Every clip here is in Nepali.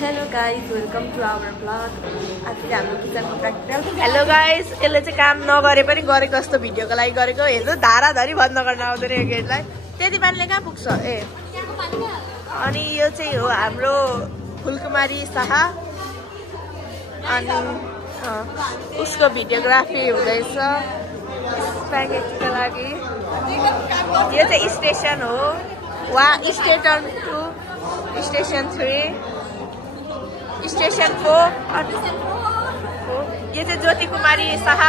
Hello guys, welcome to our vlog. आज चाहिँ हाम्रो किचनको प्र्याक्टिकल. हेलो गाइस, यसले चाहिँ काम नगरे पनि गरेको जस्तो भिडियोको लागि गरेको. हेर्नु धाराधरी बन्द गर्न आउँदैन यो गेटलाई. त्यति पानीले कहाँ पुग्छ ए. अनि यो चाहिँ हो हाम्रो फुलकुमारी शाह. अनि उसको भिडियोग्राफी हुँदैछ स्प्यागेटीको लागि. यो चाहिँ स्टेसन हो. Station 2, station 3, station 4. यो चाहिँ ज्योति कुमारी शाह.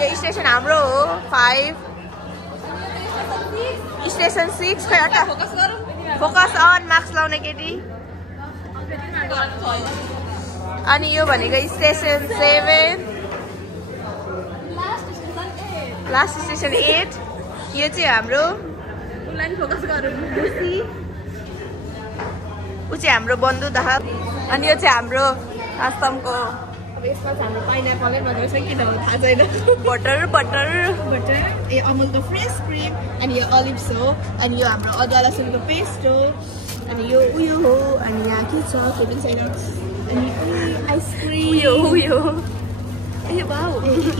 यो स्टेसन हाम्रो हो 5. स्टेसन 6 खै हटा फोकस अन मार्क्स लाउने केटी. अनि यो भनेको स्टेसन 7, लास्ट स्टेसन 8. यो चाहिँ हाम्रो फोकस गरौँ ऊ चाहिँ हाम्रो बन्धु दाह. अनि यो चाहिँ हाम्रो आसामको यसमा हाम्रो पाइनएप्पलै बनाउँछ किन हो थाहा छैन. बटर ए अमुलको फ्रेस क्रिम. अनि यो अलिभ्स हो. अनि यो हाम्रो अदुवा लसुनको पेस्ट हो. अनि यो उयो हो. अनि यहाँ के छ के पनि छैन. अनि आइसक्रिम उयो ए वाउ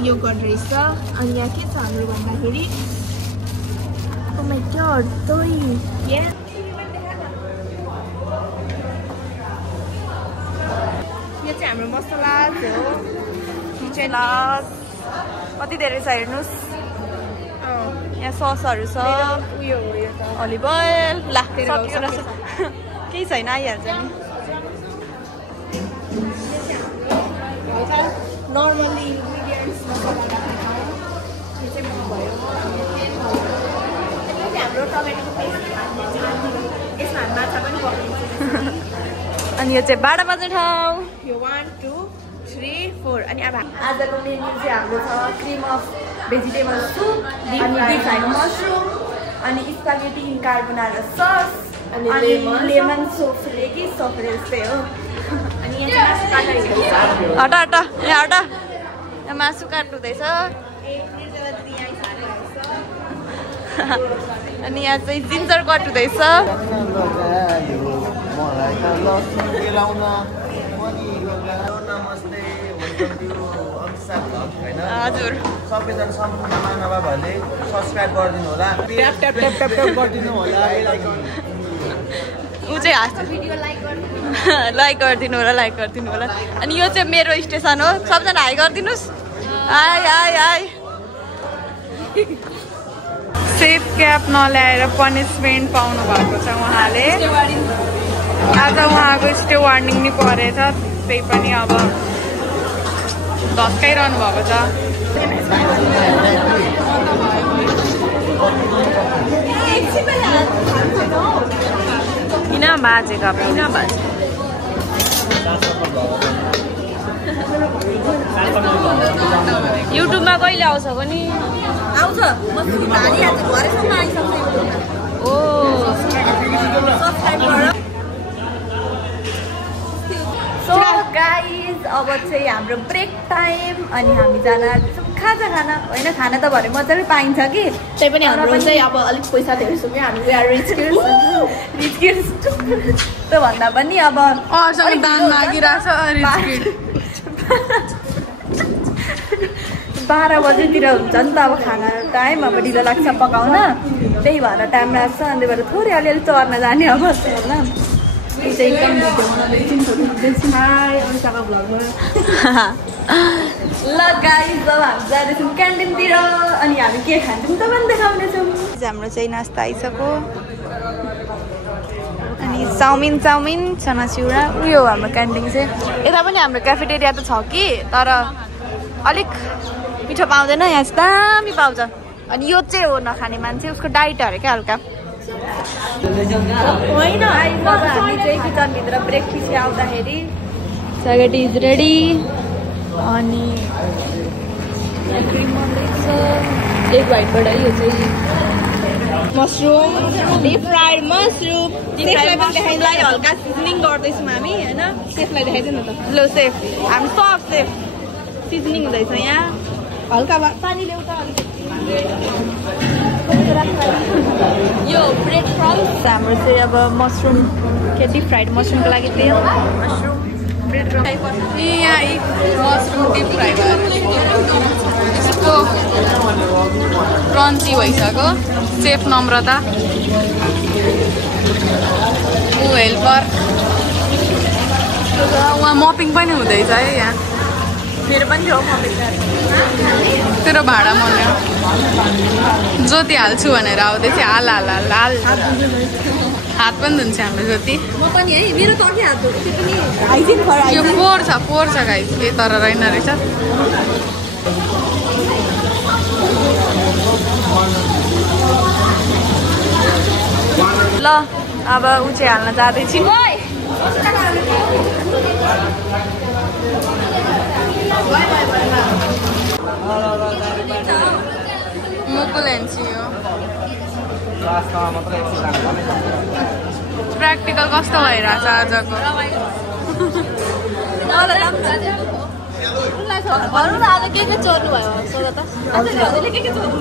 यो गर्ड रहेछ. अनि यहाँ के छ हाम्रो भन्दाखेरि Oh my god, doi. Yeah. यो चाहिँ हाम्रो मसला हो. किचन कति धेरै छ हेर्नुस्. यहाँ ससहरू छ. उयो हो यो त अलिभ ओइल. ला केही छैन आइहाल्छ नि. नर्मली इन्ग्रिडियन्ट्स मसला यो चाहिँ भयो. हाम्रो टमेटोको पेस्ट यसमा माछा पनि पकाइन्छ. अनि यो चाहिँ 12 बजे ठाउँ. यो 1 2 3 4. अनि अब आजको मेन्यु चाहिँ हाम्रो छ क्रिम अफ भेजिटेबल सुप, अनि डिप फ्राइड मसरुम, अनि स्पागेटी इन कार्बोनारा सस, अनि लेमन सोफ्रे कि सोफ्रे जस्तै हो. अनि यहाँ मासु काट्दैछ. हटा यहाँ हटा. यहाँ मासु काट्नुहुँदैछ. अनि यहाँ चाहिँ जिन्जर कट हुँदैछ. हजुर सबैजना सम्पूर्ण महानुभावहरूले सब्सक्राइब गरिदिनु होला. गरिदिनु होला. ऊ चाहिँ हाँस्छ. लाइक गरिदिनु होला. अनि यो चाहिँ मेरो स्टेसन हो. सबजना हाई गरिदिनुहोस्. हाई. सेफ क्याप नल्याएर पनिसमेन्ट पाउनु भएको छ उहाँले. आज उहाँको स्टे वार्निङ नि परेछ. त्यही पनि अब धस्काइरहनु भएको छ. किन बाजेको किन बाजे. युट्युबमा कहिले आउँछ पनि आउँछ. मसुरी भारिहाल्छ. घरैसम्म आइसक्छ युट्युबमा. ओ सब्स्क्राइब गर. सो गाइज अब चाहिँ हाम्रो ब्रेक टाइम. अनि हामी जान खाजा खाना होइन. खाना त भरे मजाले पाइन्छ कि. त्यही पनि हाम्रो चाहिँ अब अलिक पैसा धेरै सुक्यो. हामी वी आर रिच किड्स. त्यो भन्दा पनि अब दान मागिरहेछ. 12 बजेतिर हुन्छ नि त अब खाना टाइम. अब ढिलो लाग्छ पकाउन. त्यही भएर टाइम लाग्छ. अनि त्यही भएर थोरै अलिअलि चर्न जाने अब होइन. यो चाहिँ एकदम भिडियो ल गाइस अब हामी जाँदैछौँ क्यान्टिनतिर. अनि हामी के खान्छौँ त पनि देखाउनेछौँ. हाम्रो चाहिँ नास्ता आइसक्यो. अनि चाउमिन चनाचिउरा उयो हो हाम्रो क्यान्टिन चाहिँ. यता पनि हाम्रो क्याफेटेरिया त छ कि तर अलिक मिठो पाउँदैन. यहाँ चाहिँ दामी पाउँछ. अनि यो चाहिँ हो नखाने मान्छे उसको डाइट अरे क्या हल्का होइन. हामी चाहिँ किचनभित्र ब्रेकफास्ट आउँदाखेरि स्पागेटी इज रेडी. अनि क्रिम आउँदैछ. एग वाइटबाट यो चाहिँ मसरुम डिप फ्राइड मसरुम. त्यसलाई हल्का सिजनिङ गर्दैछौँ हामी होइन. त्यसलाई देखाइदिनु न त. लो सेफ हामी सब सेफ सिजनिङ हुँदैछ यहाँ. हल्का पानी ल्याउँछ. यो ब्रेड हाम्रो चाहिँ अब मसरुम के डिप फ्राइड मसरुमको लागि तेल मसरुम ब्रेड क्रम यहाँ मसरुम डिप फ्राई भयो यस्तो क्रन्ची भइसक्यो सेफ नम्रता ऊ हेल्पर उहाँ मपिङ पनि हुँदैछ है यहाँ मेरो पनि हो मपिङ तेरो भाडा मन्यो ज्योति हाल्छु भनेर आउँदैछ हाल हाल हाल हाल हात पनि धुन्छ हाम्रो ज्योति म पनि है मेरो त अघि हात धुएको त्यो पनि हाइजिन फर यो पोर छ गाइस ए तर रहेन रहेछ ल अब ऊ चाहिँ हाल्न जाँदैछु प्र्याक्टिकल कस्तो भइरहेछ आजको भनौँ न आज के चोर्नु भयो सोध त के चोर्नु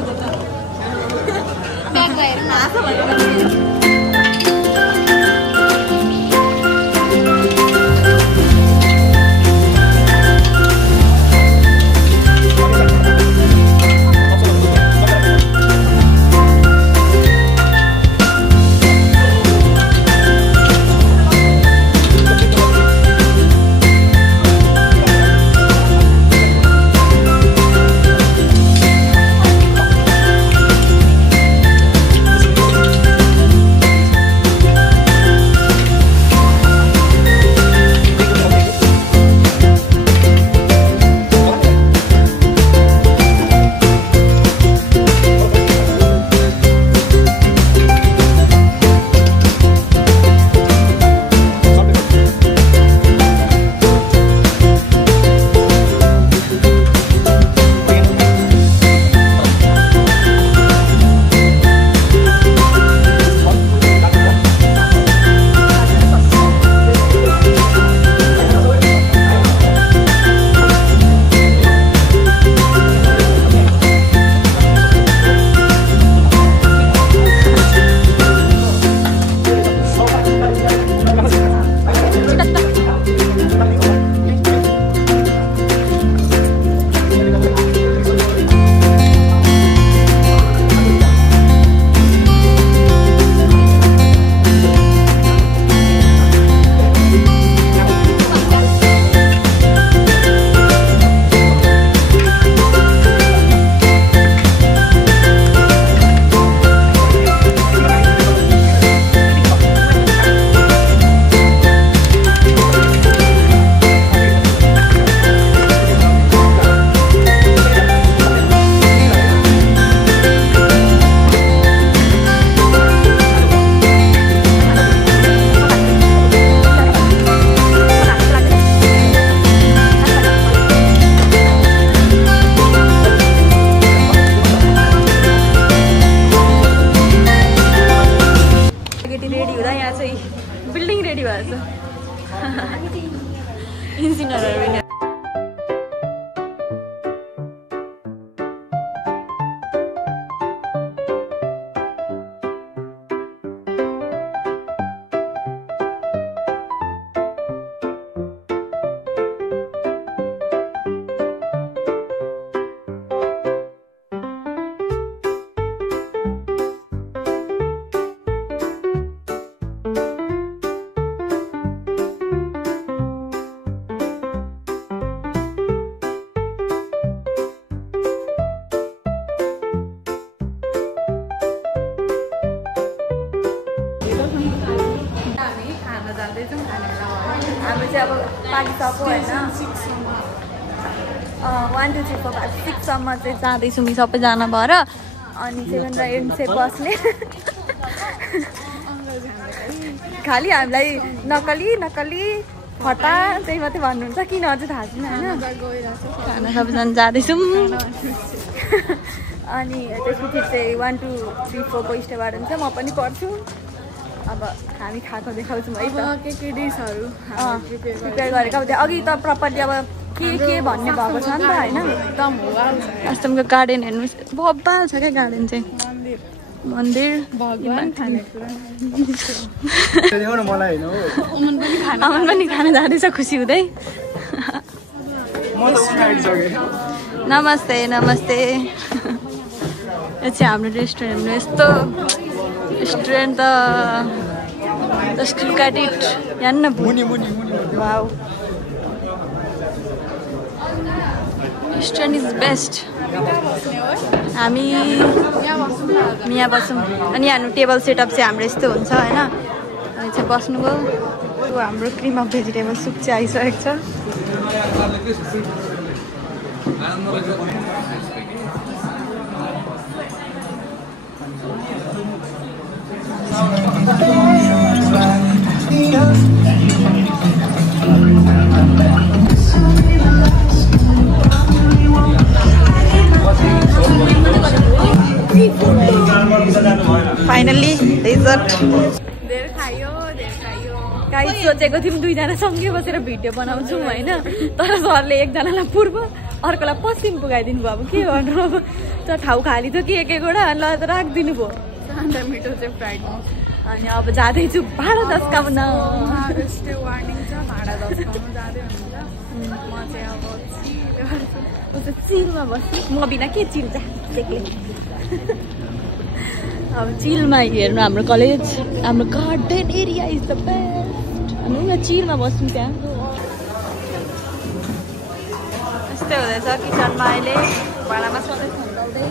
इन्जिनियरहरू हाम्रो चाहिँ अब पाकिसक्यो होइन 1 2 3 4 5 6 सम्म चाहिँ जाँदैछौँ नि सबैजना भएर अनि 7 र 8 चाहिँ बस्ने खालि हामीलाई नकली फटा चाहिँ मात्रै भन्नुहुन्छ किन अझै थाहा छैन होइन खाना सबैजना जाँदैछौँ अनि त्यसपछि चाहिँ 1 2 3 4 को स्टेबाट हुन्छ म पनि पढ्छु अब हामी खाएको देखाउँछौँ है त के डिसहरू प्रिपेयर गरेको अब अघि त प्रपरली अब के भन्ने भएको छ नि त होइन एकदम आश्रमको गार्डन हेर्नुहोस् बब्बाल छ क्या गार्डन चाहिँ मन्दिर भगवान खानेकुरा मलाई होइन अमन पनि खाना जाँदैछ खुसी हुँदै नमस्ते नमस्ते यो चाहिँ हाम्रो रेस्टुरेन्ट यस्तो रेस्टुरेन्ट त स्टिल काट इट हेर्न वाउ रेस्टुरेन्ट इज बेस्ट हामी यहाँ बस्छौँ अनि हाम्रो टेबल सेटअप चाहिँ हाम्रो यस्तो हुन्छ होइन अनि चाहिँ बस्नुभयो हाम्रो क्रिम अफ भेजिटेबल सुप चाहिँ आइसकेको छ फाइनली डेजर्ट धेर खायो गाइस सोचेको थियौँ दुईजना सँगै बसेर भिडियो बनाउँछौँ होइन तर सरले एकजनालाई पूर्व अर्कोलाई पश्चिम पुगाइदिनु भयो अब के गर्नु अब त ठाउँ खाली थियो कि एक एकवटा ल त राखिदिनु भयो अन्त मिठो चाहिँ फ्राइड मोमो अनि अब जाँदैछु भाडा दस्काउन यस्तै वार्निङ छ भाडा दस्काउनु जाँदै हुनुहुन्छ म चाहिँ अब चिलमा बस्छु म बिना के चिल जा अब चिलमा हेर्नु हाम्रो कलेज हाम्रो garden area is the best हामी यहाँ चिलमा बस्छौँ त्यहाँ यस्तै हुँदैछ किचनमा अहिले भाँडामा सधैँ खन्दाउँदै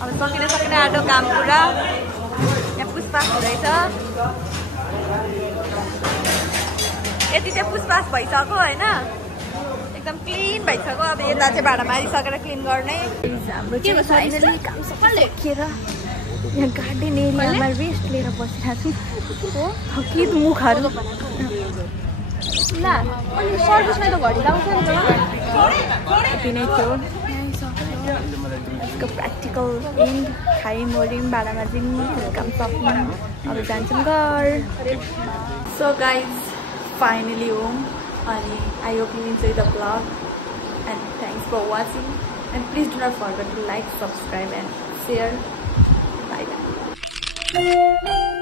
अब सकिने आँटो काम पुरा यहाँ पुसपास हुँदैछ यति चाहिँ पुसपास भइसक्यो होइन एकदम क्लिन भइसक्यो अब यता चाहिँ भाँडा मारिसकेर क्लिन गर्ने हाम्रो के फाइनली काम सकिएर यहाँ गार्डन एरियामा रेस्ट लिएर बसिरहेको छु कि मुखहरू ल अनि सर्भिसमा त घडी लाउँछ नि यति नै थियो यसको प्र्याक्टिकल एन्ड खायौँ मऱ्यौँ भाँडा मार्यौँ काम सक्यौँ अब जान्छौँ घर सो गाइज फाइनली होम अनि I hope you enjoy the blog and thanks for watching and please do not forget to like subscribe and share Bye.